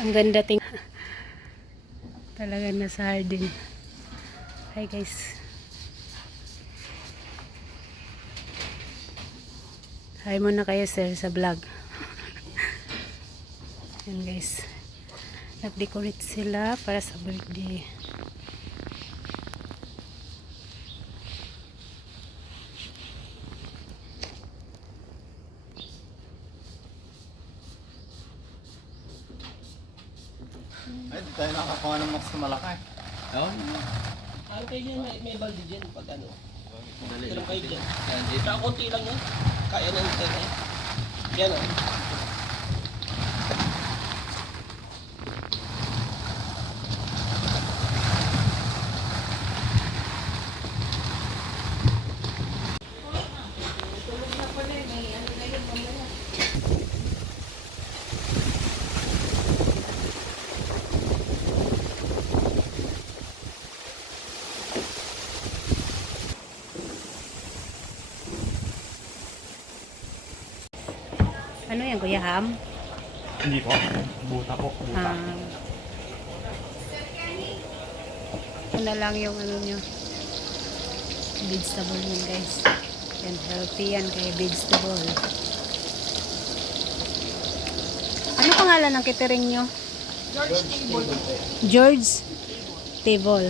Ang ganda ting talaga na sardine. Hi guys. Hi muna kayo sir sa vlog. Yan guys. Nag-decorate sila para sa birthday. Ay, di tayo nakakuha ng mas malaki. Oo. Ano kayo dyan? May balde dyan pag ano. Pero kayo dyan. Sa konti lang yan. Kaya na yung tayo. Yan o. Ano yan, Kuya Ham? Hindi po. Buta po. Buta. Ito na lang yung ano nyo. Vegetable yun guys. Yan, healthy yan kay vegetable. Ano pangalan ng catering nyo? George Table.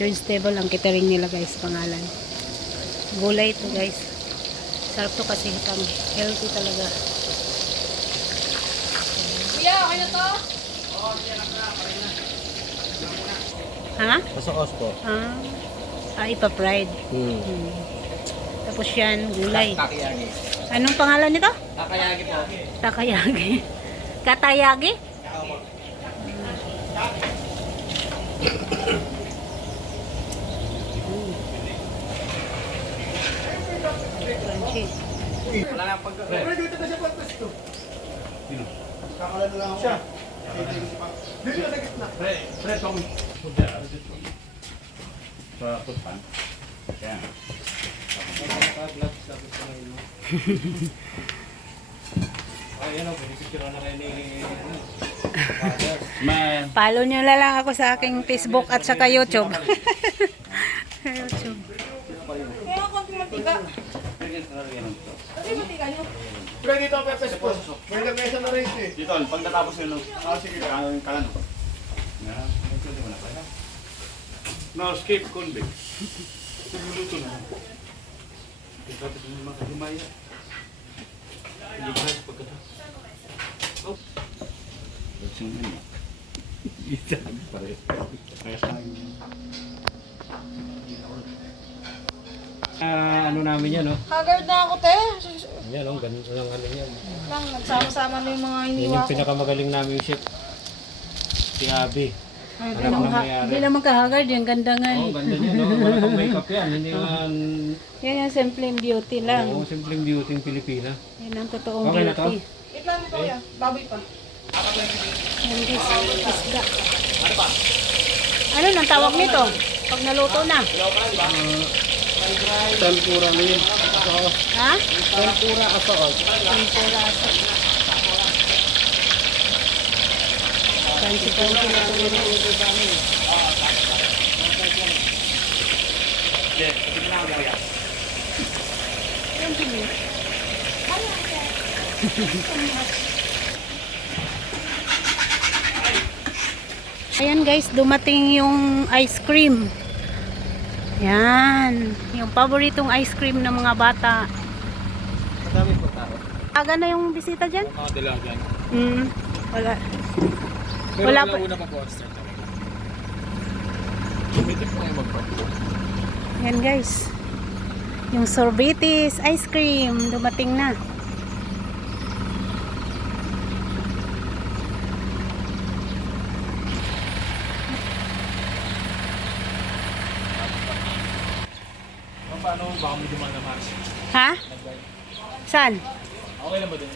George Table ang catering nila guys, pangalan. Gulay ito guys. Sarap to kasi itang healthy talaga. Kuya, okay na to? Ha? Pasokos po. Ipa-fried. Tapos yan, gulay. Takayagi. Anong pangalan nito? Takayagi po. Takayagi. Katayagi? Crunchy. Wala na pag... Dito na siya po ito. Kakalan na lang ako. Siya. Dito na sa gitna. Pre, Tom. Sa putpan. Yan. Follow nyo na lang ako sa aking Facebook at saka YouTube. YouTube. Kaya konti mantika. Kasi mantika nyo. Pre, dito ang pepes po. May nagmesa na rin eh. Dito, pag natapos nyo. Sige, kalan. No, escape convict. Lumuluto na. Tapos may mga lumaya. Hindi ba sa pagkatapos? Oh. Tapos yung ano. Isa pa rin. Ano namin yan, no? Haggard na ako, te. Yan o, ganun lang ano yan. Lang, nagsama-sama na yung mga Yan hiniwa yung ko. pinakamagaling namin chef. Si Abby. Anak na mayari. Hindi naman kahagard yan. Ganda nga Oo, eh. ganda niya, no? Wala pang makeup yan. Hindi man... Yan yung simpleng beauty lang. Oo, simpleng beauty yung Pilipina. Yan ang totoong Okay na to? beauty. Wait lang dito, kuya. Baboy pa. Yan guys, isda. Ano nang tawag nito? Pag naluto na. Tempura na yun. Ha? Tempura asaol. Tempura sa. Crunchy na ito yun. Ayan guys, dumating yung ice cream. Yan, yung paboritong ice cream ng mga bata. Madami po tao. Aga na yung bisita dyan? Mga dalagan. Wala. Pero Wala wala pa. una pa po. Pwede po kayo magpapo. Yan guys. Yung sorbetes ice cream dumating na. Paano baka mo dumaan na Mars? Ha? Saan? Okay na ba din?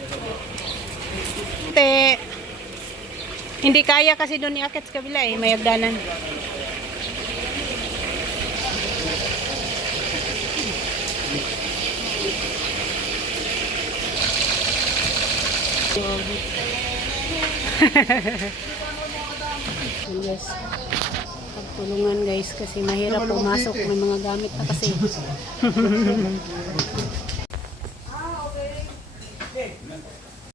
Te. Hindi kaya kasi doon iakyat sa kabila eh. May hagdanan. Yun guys. Pagtulungan guys kasi mahirap pumasok. May mga gamit na kasi.